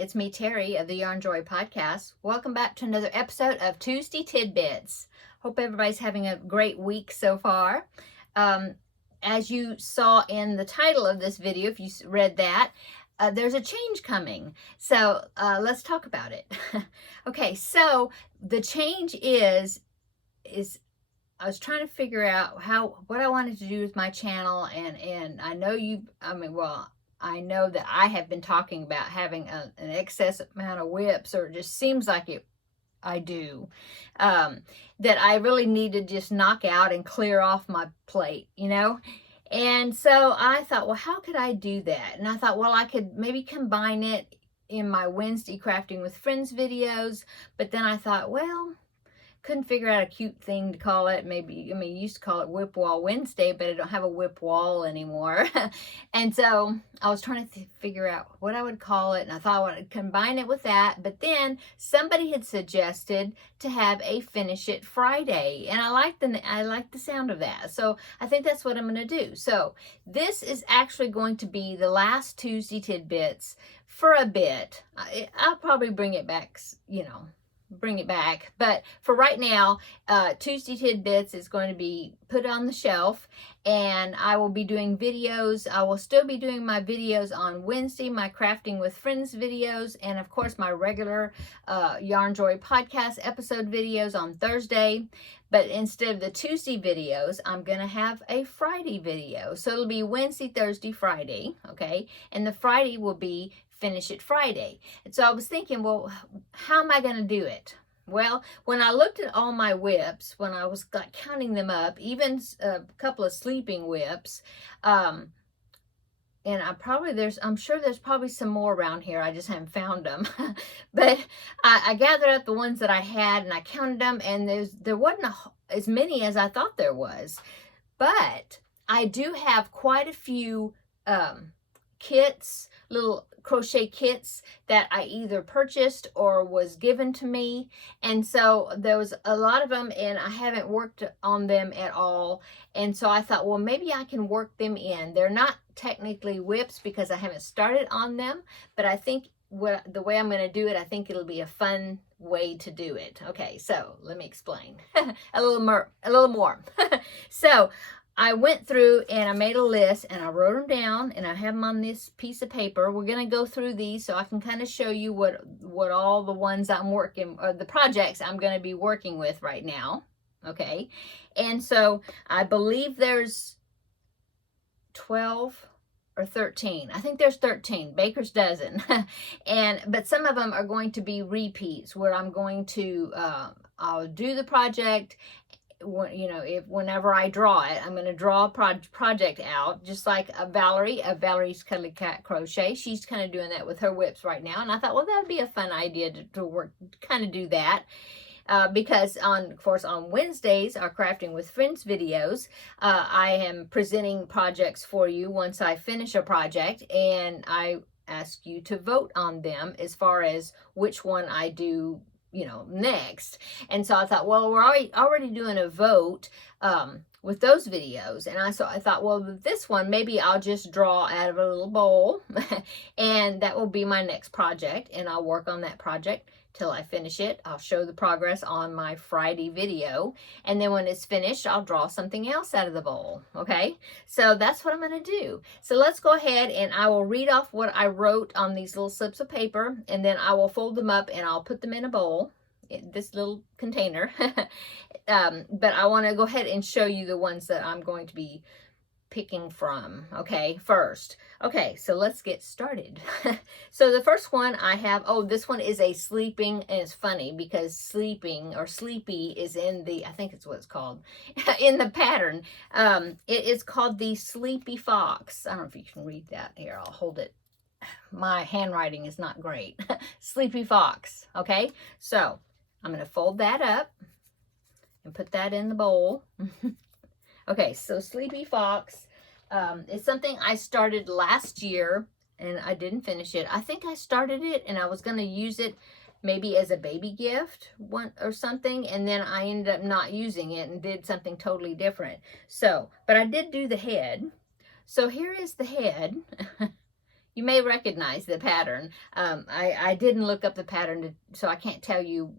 It's me, Terri of the Yarnjoy podcast. Welcome back to another episode of Tuesday Tidbits. Hope everybody's having a great week so far. As you saw in the title of this video, if you read that, there's a change coming. So let's talk about it. Okay, so the change is I was trying to figure out what I wanted to do with my channel, and I know I know that I have been talking about having an excess amount of whips, or it just seems like I do, that I really need to just knock out and clear off my plate, And so I thought, well, how could I do that? And I thought, well, I could maybe combine it in my Wednesday Crafting with Friends videos. But then I thought, well, couldn't figure out a cute thing to call it. Maybe, you used to call it Whip Wall Wednesday, but I don't have a whip wall anymore. And so I was trying to figure out what I would call it, and I thought I would combine it with that. But then somebody had suggested to have a Finish It Friday, and I like the sound of that. So I think that's what I'm going to do. So this is actually going to be the last Tuesday Tidbits for a bit. I'll probably bring it back, but for right now, Tuesday Tidbits is going to be put on the shelf, and I will be doing videos. I will still be doing my videos on Wednesday, my Crafting with Friends videos, and of course my regular Yarnjoy podcast episode videos on Thursday. But instead of the Tuesday videos, I'm going to have a Friday video. So it'll be Wednesday, Thursday, Friday, okay? And the Friday will be Finish It Friday. And so I was thinking, well, how am I going to do it? Well, when I looked at all my whips, when I was counting them up, even a couple of sleeping whips, and I'm sure there's probably some more around here. I just haven't found them. But I gathered up the ones that I had, and I counted them, and there wasn't as many as I thought there was. But I do have quite a few kits, little crochet kits that I either purchased or was given to me. And so there was a lot of them, and I haven't worked on them at all. And so I thought, well, maybe I can work them in. They're not technically whips because I haven't started on them, but I think the way I'm going to do it, I think it'll be a fun way to do it. Okay, so let me explain a little more. So I went through and I made a list, and I wrote them down, and I have them on this piece of paper. We're going to go through these so I can kind of show you what all the ones I'm working, or the projects I'm going to be working with right now. Okay. And so I believe there's 12 or 13. I think there's 13, baker's dozen. But some of them are going to be repeats where I'm going to, I'll do the project. Whenever I draw it, I'm going to draw a project out, just like Valerie's Cuddly Cat Crochet. She's kind of doing that with her whips right now. And I thought, well, that would be a fun idea to work, kind of do that. Because of course, on Wednesdays, our Crafting with Friends videos, I am presenting projects for you once I finish a project, and I ask you to vote on them as far as which one I do next. And so I thought, well, we're already doing a vote with those videos, and I thought, well, with this one, maybe I'll just draw out of a little bowl and that will be my next project, and I'll work on that project till I finish it. I'll show the progress on my Friday video, and then when it's finished, I'll draw something else out of the bowl. Okay, so that's what I'm going to do. So let's go ahead, and I will read off what I wrote on these little slips of paper, and then I will fold them up and I'll put them in a bowl, in this little container. But I want to go ahead and show you the ones that I'm going to be picking from, okay, first. Okay, so let's get started. So the first one I have, this one is a sleeping, and it's funny because sleeping or sleepy is in the, I think it's what it's called, in the pattern. It is called the Sleepy Fox. I don't know if you can read that. Here, I'll hold it. My handwriting is not great. Sleepy Fox, okay? So I'm going to fold that up and put that in the bowl. Okay, so Sleepy Fox is something I started last year, and I didn't finish it. I think I started it, and I was going to use it maybe as a baby gift or something, and then I ended up not using it and did something totally different. So, but I did do the head. So here is the head. you may recognize the pattern. I didn't look up the pattern, so I can't tell you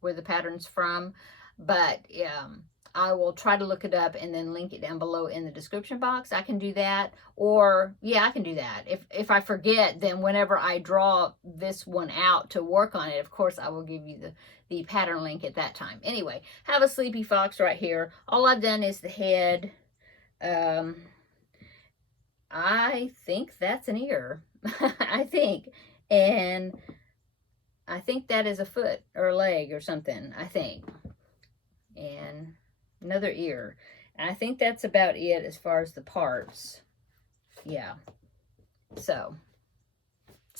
where the pattern's from, but I will try to look it up and then link it down below in the description box. I can do that, or yeah, I can do that. If I forget, then whenever I draw this one out to work on it, of course, I will give you the pattern link at that time. Anyway, have a sleepy fox right here. All I've done is the head. I think that's an ear. I think. And I think that is a foot or a leg or something, I think. And another ear. And I think that's about it as far as the parts. Yeah. So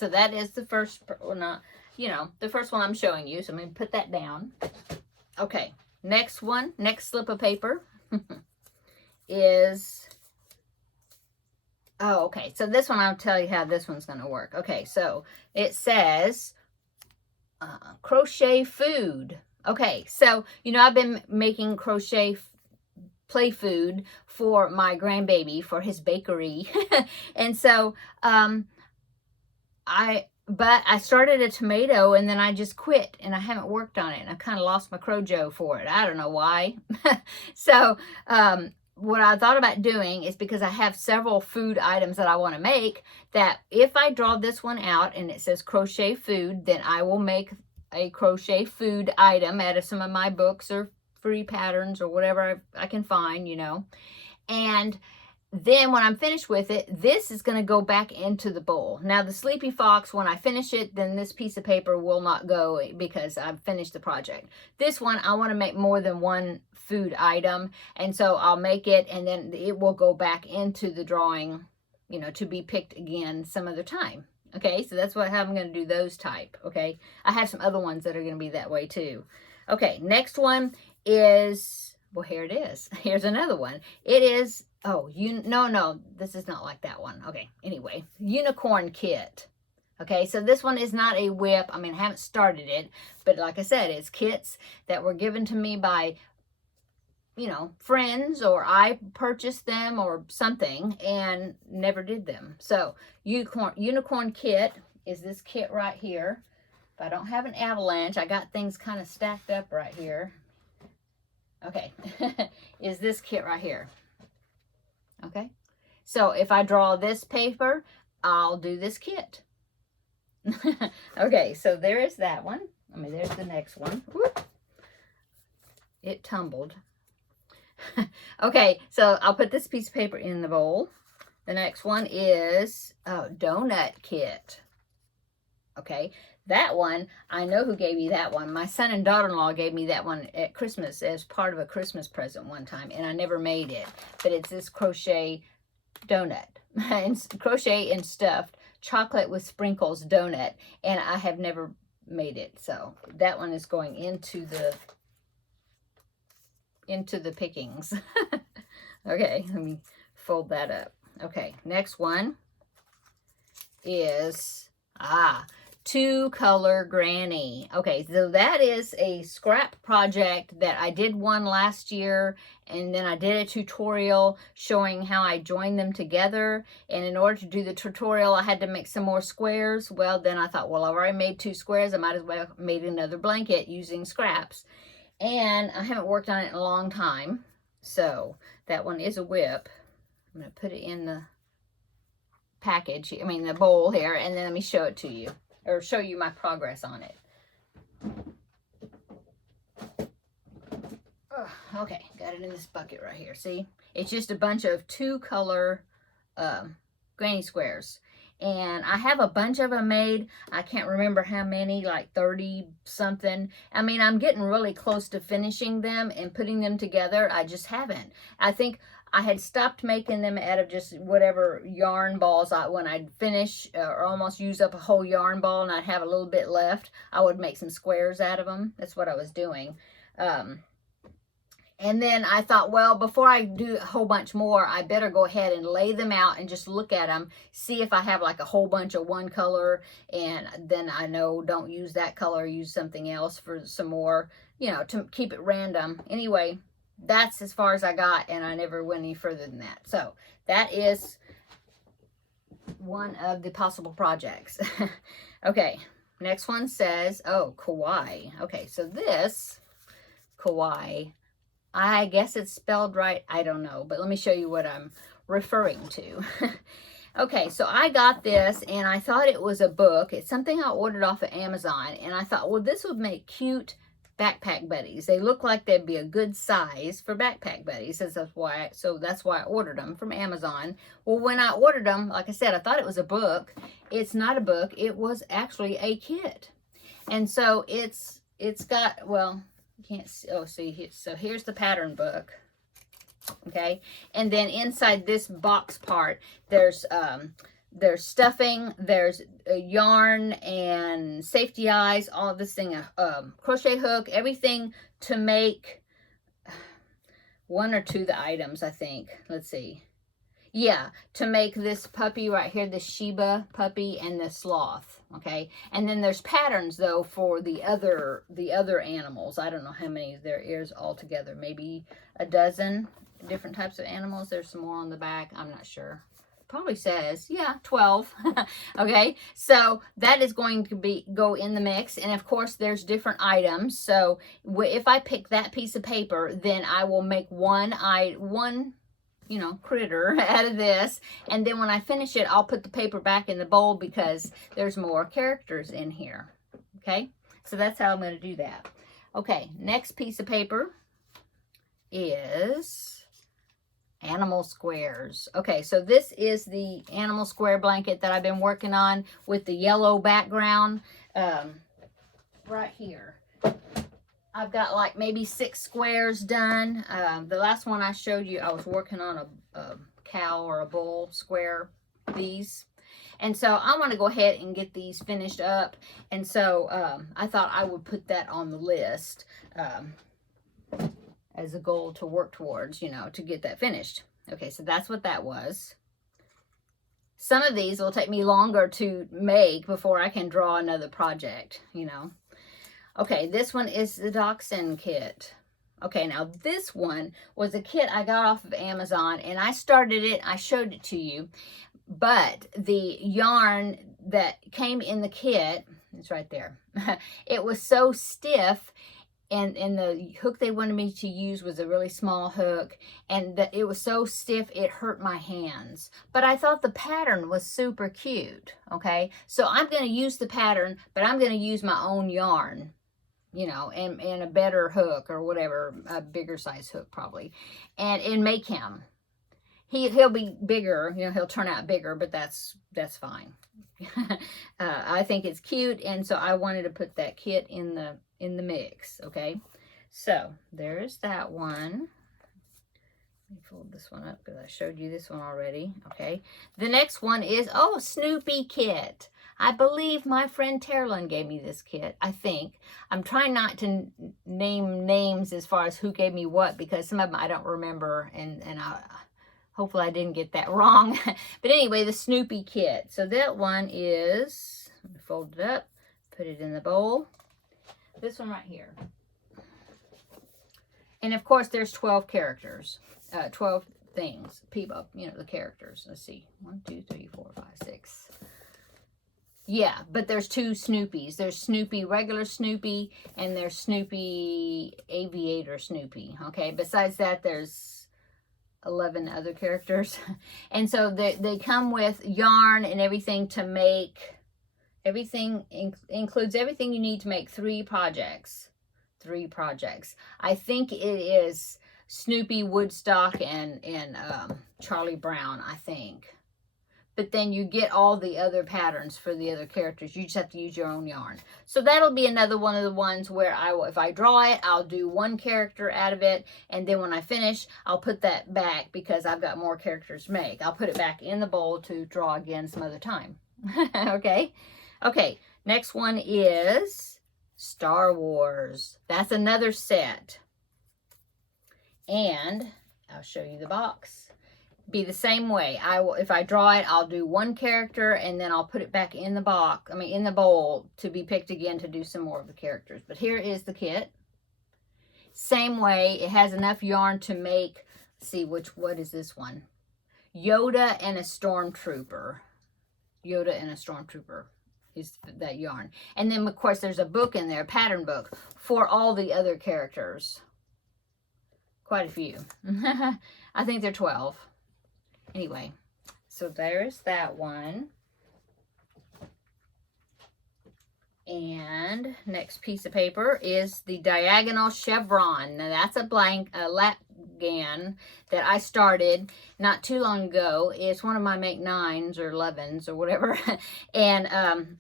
that is the first, well, not, you know, the first one I'm showing you. So I'm going to put that down. Okay. Next one, next slip of paper is, oh, okay. So this one, I'll tell you how this one's going to work. Okay. So it says crochet food. Okay. So, you know, I've been making crochet play food for my grandbaby for his bakery. And so, but I started a tomato and then I just quit and I haven't worked on it. And I kind of lost my crojo for it. I don't know why. So, what I thought about doing is, because I have several food items that I want to make, that if I draw this one out and it says crochet food, then I will make a crochet food item out of some of my books or free patterns or whatever I can find, you know. And then when I'm finished with it, this is going to go back into the bowl. Now the Sleepy Fox, when I finish it, then this piece of paper will not go because I've finished the project. This one, I want to make more than one food item. And so I'll make it and then it will go back into the drawing, you know, to be picked again some other time. Okay, so that's how I'm going to do those type. Okay, I have some other ones that are going to be that way too. Okay, next one is, well, here it is. Here's another one. It is, oh, no, this is not like that one. Okay, anyway, unicorn kit. Okay, so this one is not a whip. I mean, I haven't started it, but like I said, it's kits that were given to me by, you know, friends, or I purchased them or something and never did them. So unicorn kit is this kit right here. If I don't have an avalanche, I got things kind of stacked up right here. Okay, is this kit right here. Okay, so if I draw this paper, I'll do this kit. Okay, so there is that one. I mean, there's the next one. Whoop. It tumbled. Okay, so I'll put this piece of paper in the bowl. The next one is donut kit. Okay, that one, I know who gave me that one. My son and daughter-in-law gave me that one at Christmas as part of a Christmas present one time, and I never made it. But it's this crochet donut. And crochet and stuffed chocolate with sprinkles donut, and I have never made it. So that one is going into the pickings. Okay, let me fold that up. Okay, next one is two color granny. Okay, so that is a scrap project that I did one last year, and then I did a tutorial showing how I joined them together. And in order to do the tutorial, I had to make some more squares. Well, then I thought, well, I've already made 2 squares. I might as well made another blanket using scraps. And I haven't worked on it in a long time. So that one is a whip. I'm going to put it in the package, I mean the bowl here, and then let me show it to you, or show you my progress on it. Okay, got it in this bucket right here. See, it's just a bunch of 2 color granny squares, and I have a bunch of them made. I can't remember how many, like 30 something. I mean, I'm getting really close to finishing them and putting them together. I just haven't. I think I had stopped making them out of just whatever yarn balls. When I'd finish or almost use up a whole yarn ball and I'd have a little bit left, I would make some squares out of them. That's what I was doing. And then I thought, well, before I do a whole bunch more, I better go ahead and lay them out and just look at them, see if I have like a whole bunch of one color, and then I know don't use that color, use something else for some more, you know, to keep it random. Anyway, that's as far as I got, and I never went any further than that. So that is one of the possible projects. Okay, next one says, oh, Kawai. Okay, so this Kawai, I guess it's spelled right. I don't know, but let me show you what I'm referring to. Okay, so I got this and I thought it was a book. It's something I ordered off of Amazon, and I thought, well, this would make cute backpack buddies. They look like they'd be a good size for backpack buddies. That's why I ordered them from Amazon. Well, when I ordered them, like I said, I thought it was a book. It's not a book. It was actually a kit. And so it's got, well, you can't see, oh, see, so here's the pattern book. Okay, and then inside this box part, there's stuffing, there's a yarn and safety eyes, all of this thing, crochet hook, everything to make one or two of the items, I think. Let's see. Yeah, to make this puppy right here, the Shiba puppy and the sloth. Okay, and then there's patterns though for the other animals. I don't know how many there is altogether. Maybe a dozen different types of animals. There's some more on the back. I'm not sure. Probably says, yeah, 12. Okay, so that is going to go in the mix, and of course there's different items. So if I pick that piece of paper, then I will make one critter out of this, and then when I finish it, I'll put the paper back in the bowl because there's more characters in here. Okay, so that's how I'm going to do that. Okay, next piece of paper is animal squares. Okay, so this is the animal square blanket that I've been working on with the yellow background. Right here, I've got like maybe 6 squares done. The last one I showed you, I was working on a cow or a bull square, these. And so I want to go ahead and get these finished up. And so I thought I would put that on the list as a goal to work towards, to get that finished. Okay, so that's what that was. Some of these will take me longer to make before I can draw another project, Okay, this one is the Docen kit. Okay, now this one was a kit I got off of Amazon, and I started it, I showed it to you, but the yarn that came in the kit, it's right there, it was so stiff, and the hook they wanted me to use was a really small hook, and it was so stiff it hurt my hands. But I thought the pattern was super cute, okay? So I'm going to use the pattern, but I'm going to use my own yarn, and a better hook or whatever, a bigger size hook probably, and make him. He'll be bigger, he'll turn out bigger, but that's fine. I think it's cute, and so I wanted to put that kit in the mix. Okay, so there's that one. Let me fold this one up because I showed you this one already. Okay, the next one is Snoopy kit. I believe my friend Terri gave me this kit. I think I'm trying not to name names as far as who gave me what, because some of them I don't remember, and hopefully I didn't get that wrong. But anyway, the Snoopy kit. So that one is, let me fold it up, put it in the bowl. This one right here. And of course there's 12 characters, 12 things, people, the characters. Let's see, 1, 2, 3, 4, 5, 6. Yeah, but there's 2 Snoopies. There's Snoopy, regular Snoopy, and there's Snoopy, Aviator Snoopy. Okay, besides that, there's 11 other characters. And so they come with yarn and everything to make, everything includes everything you need to make 3 projects. 3 projects. I think it is Snoopy, Woodstock, and Charlie Brown, I think. But then you get all the other patterns for the other characters. You just have to use your own yarn. So that'll be another one of the ones where if I draw it, I'll do 1 character out of it. And then when I finish, I'll put that back because I've got more characters to make. I'll put it back in the bowl to draw again some other time. Okay? Okay, next one is Star Wars. That's another set. And I'll show you the box. Be the same way. If I draw it, I'll do 1 character and then I'll put it back in the box, in the bowl to be picked again to do some more of the characters. But here is the kit. Same way, it has enough yarn to make, let's see, what is this one? Yoda and a Stormtrooper. Yoda and a Stormtrooper is that yarn. And then, of course, there's a book in there, a pattern book, for all the other characters. Quite a few. I think they're 12. Anyway, so there's that one. And next piece of paper is the diagonal chevron. Now that's a blank Lapgan that I started not too long ago. It's one of my make 9s or 11s or whatever. And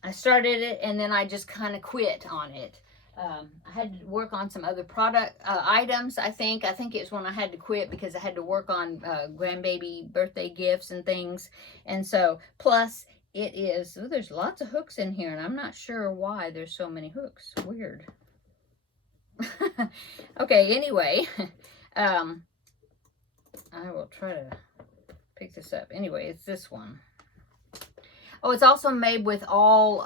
I started it and then I just kind of quit on it. I had to work on some other product items, I think. I think it was when I had to quit because I had to work on grandbaby birthday gifts and things. And so, plus, it is, oh, there's lots of hooks in here, and I'm not sure why there's so many hooks. Weird. Okay, anyway, I will try to pick this up. Anyway, it's this one. Oh, it's also made with all,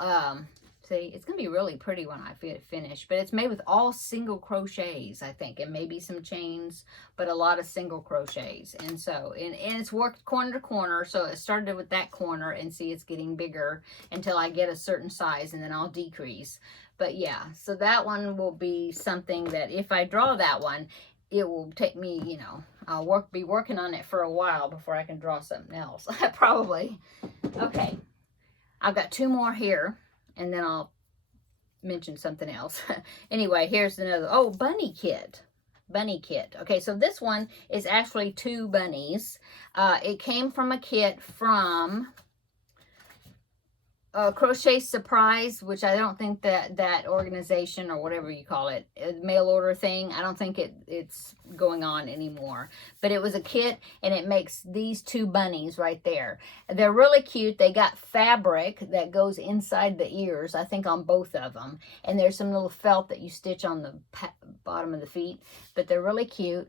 see, it's going to be really pretty when I finish, but it's made with all single crochets, I think, and maybe some chains, but a lot of single crochets. And so, and it's worked corner to corner, so it started with that corner, and see, it's getting bigger until I get a certain size, and then I'll decrease. But yeah, so that one will be something that if I draw that one, it will take me, you know, I'll be working on it for a while before I can draw something else, probably. Okay, I've got 2 more here. And then I'll mention something else. Anyway, here's another, oh, bunny kit. Bunny kit. Okay, so this one is actually 2 bunnies. It came from a kit from Crochet Surprise, which I don't think that organization or whatever you call it, mail order thing, I don't think it's going on anymore. But it was a kit, and it makes these 2 bunnies right there. They're really cute. They got fabric that goes inside the ears, I think, on both of them. And there's some little felt that you stitch on the bottom of the feet. But they're really cute.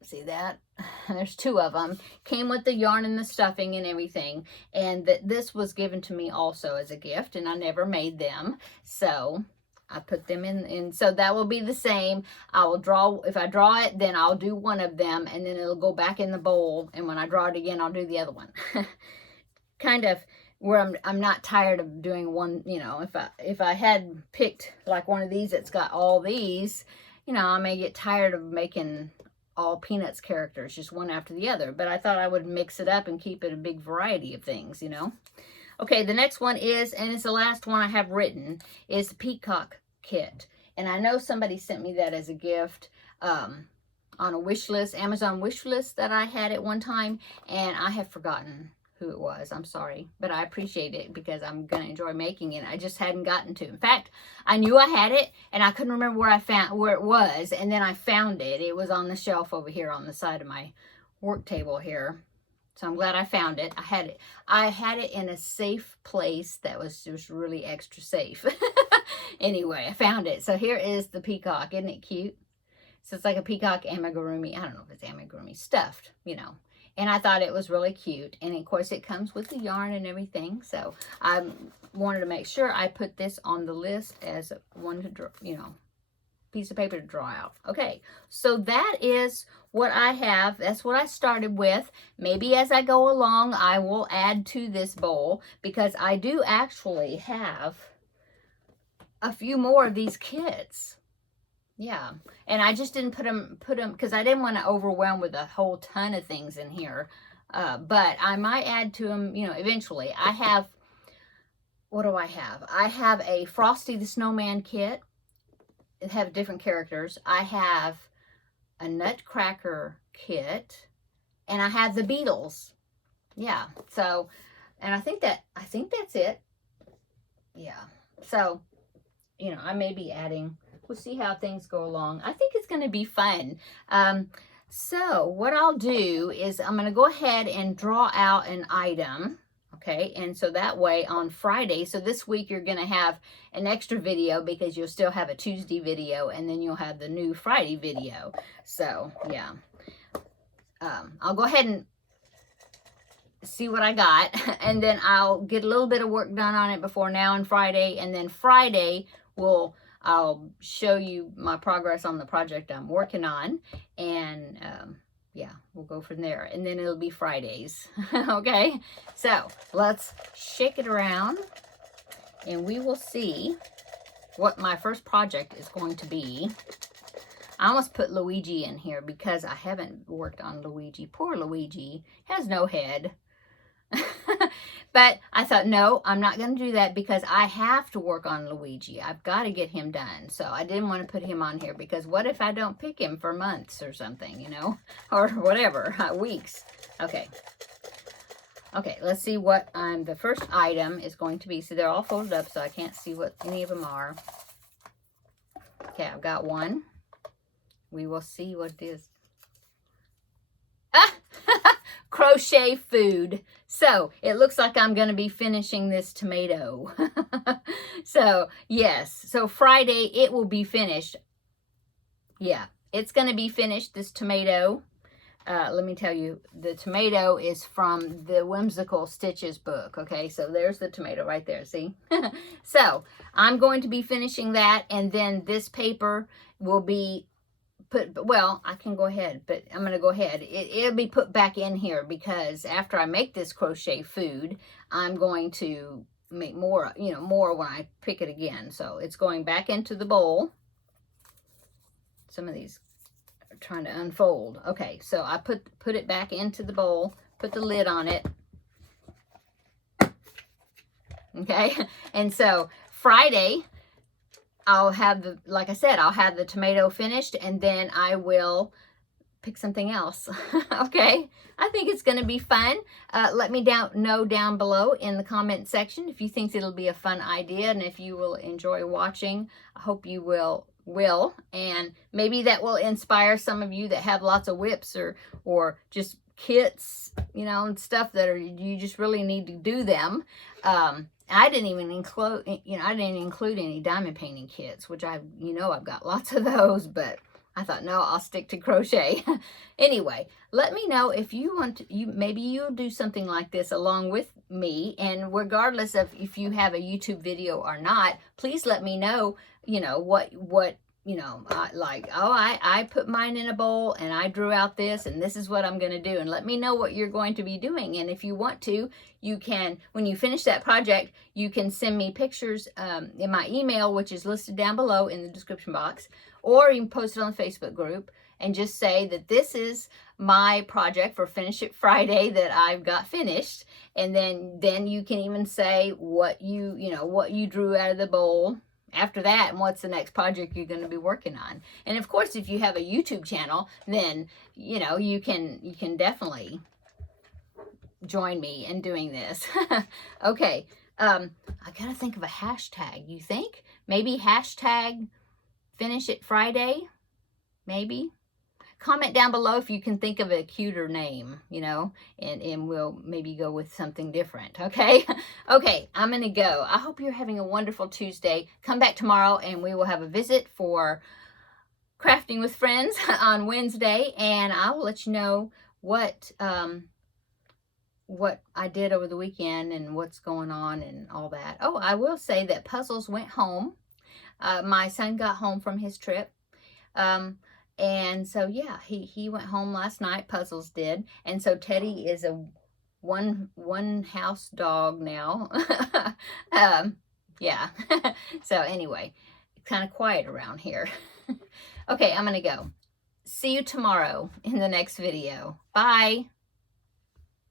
See that? There's 2 of them. Came with the yarn and the stuffing and everything. And this was given to me also as a gift, and I never made them. So I put them in. So that will be the same. I will draw, if I draw it, then I'll do one of them, and then it'll go back in the bowl. And when I draw it again, I'll do the other one. Kind of where I'm not tired of doing one, you know, if I had picked like one of these that's got all these, you know, I may get tired of making all Peanuts characters, just one after the other. But I thought I would mix it up and keep it a big variety of things, you know. Okay, the next one is, and it's the last one I have written, is the Peacock kit. And I know somebody sent me that as a gift on a wish list, Amazon wish list that I had at one time, and I have forgotten who it was. I'm sorry, but I appreciate it because I'm going to enjoy making it. I just hadn't gotten to it. In fact, I knew I had it, and I couldn't remember where it was, and then I found it. It was on the shelf over here on the side of my work table here. So I'm glad I found it. I had it. I had it in a safe place that was just really extra safe. Anyway, I found it. So here is the peacock. Isn't it cute? So it's like a peacock amigurumi. I don't know if it's amigurumi, stuffed, you know. And I thought it was really cute. And of course it comes with the yarn and everything. So I wanted to make sure I put this on the list as one to draw, you know, piece of paper to draw out. Okay, so that is what I have. That's what I started with. Maybe as I go along, I will add to this bowl because I do actually have a few more of these kits. Yeah, and I just didn't put them because I didn't want to overwhelm with a whole ton of things in here. But I might add to them, you know, eventually. I have, what do I have? I have a Frosty the Snowman kit. It have different characters. I have a Nutcracker kit, and I have the Beatles. Yeah, so, and I think that's it. Yeah, so, you know, I may be adding. We'll see how things go along. I think it's going to be fun. So what I'll do is I'm going to go ahead and draw out an item. Okay, and so that way on Friday, so this week you're going to have an extra video because you'll still have a Tuesday video, and then you'll have the new Friday video. So yeah, I'll go ahead and see what I got, and then I'll get a little bit of work done on it before now and Friday, and then Friday I'll show you my progress on the project I'm working on, and yeah, we'll go from there. And then it'll be Fridays. Okay, so let's shake it around and we will see what my first project is going to be. I almost put Luigi in here because I haven't worked on Luigi. Poor Luigi has no head. But I thought, no, I'm not going to do that because I have to work on Luigi. I've got to get him done. So I didn't want to put him on here because what if I don't pick him for months or something, you know, or whatever, weeks. Okay. Okay, let's see what the first item is going to be. So they're all folded up, so I can't see what any of them are. Okay, I've got one. We will see what it is. Ah! Crochet food. So it looks like I'm going to be finishing this tomato. So yes, so Friday it will be finished. Yeah, it's going to be finished, this tomato. Let me tell you, the tomato is from the Whimsical Stitches book. Okay, so there's the tomato right there, see? So I'm going to be finishing that, and then this paper will be put, well, I can go ahead, but I'm going to go ahead. It'll be put back in here because after I make this crochet food, I'm going to make more, you know, more when I pick it again. So it's going back into the bowl. Some of these are trying to unfold. Okay, so I put it back into the bowl, put the lid on it. Okay, and so Friday, I'll have the, like I said, I'll have the tomato finished and then I will pick something else. Okay, I think it's going to be fun. Let me know down below in the comment section if you think it'll be a fun idea and if you will enjoy watching. I hope you will, and maybe that will inspire some of you that have lots of whips or just kits, you know, and stuff that you just really need to do them. I didn't even include, you know, I didn't include any diamond painting kits, which I've got lots of those, but I thought, no, I'll stick to crochet. Anyway, let me know if you want to, maybe you'll do something like this along with me, and regardless of if you have a YouTube video or not, please let me know, you know, what you know, like, oh, I put mine in a bowl and I drew out this and this is what I'm going to do. And let me know what you're going to be doing. And if you want to, you can, when you finish that project, you can send me pictures in my email, which is listed down below in the description box, or you can post it on the Facebook group and just say that this is my project for Finish It Friday that I've got finished. And then you can even say what what you drew out of the bowl after that and what's the next project you're going to be working on. And of course, if you have a YouTube channel, then you know you can definitely join me in doing this. Okay, I gotta think of a hashtag. You think maybe hashtag Finish It Friday? Maybe. Comment down below if you can think of a cuter name, you know, and we'll maybe go with something different, okay? Okay, I'm going to go. I hope you're having a wonderful Tuesday. Come back tomorrow and we will have a visit for Crafting with Friends on Wednesday, and I will let you know what I did over the weekend and what's going on and all that. Oh, I will say that Puzzles went home. My son got home from his trip. And so, yeah, he went home last night. Puzzles did. And so Teddy is a one house dog now. Yeah. So anyway, kind of quiet around here. Okay, I'm going to go. See you tomorrow in the next video. Bye.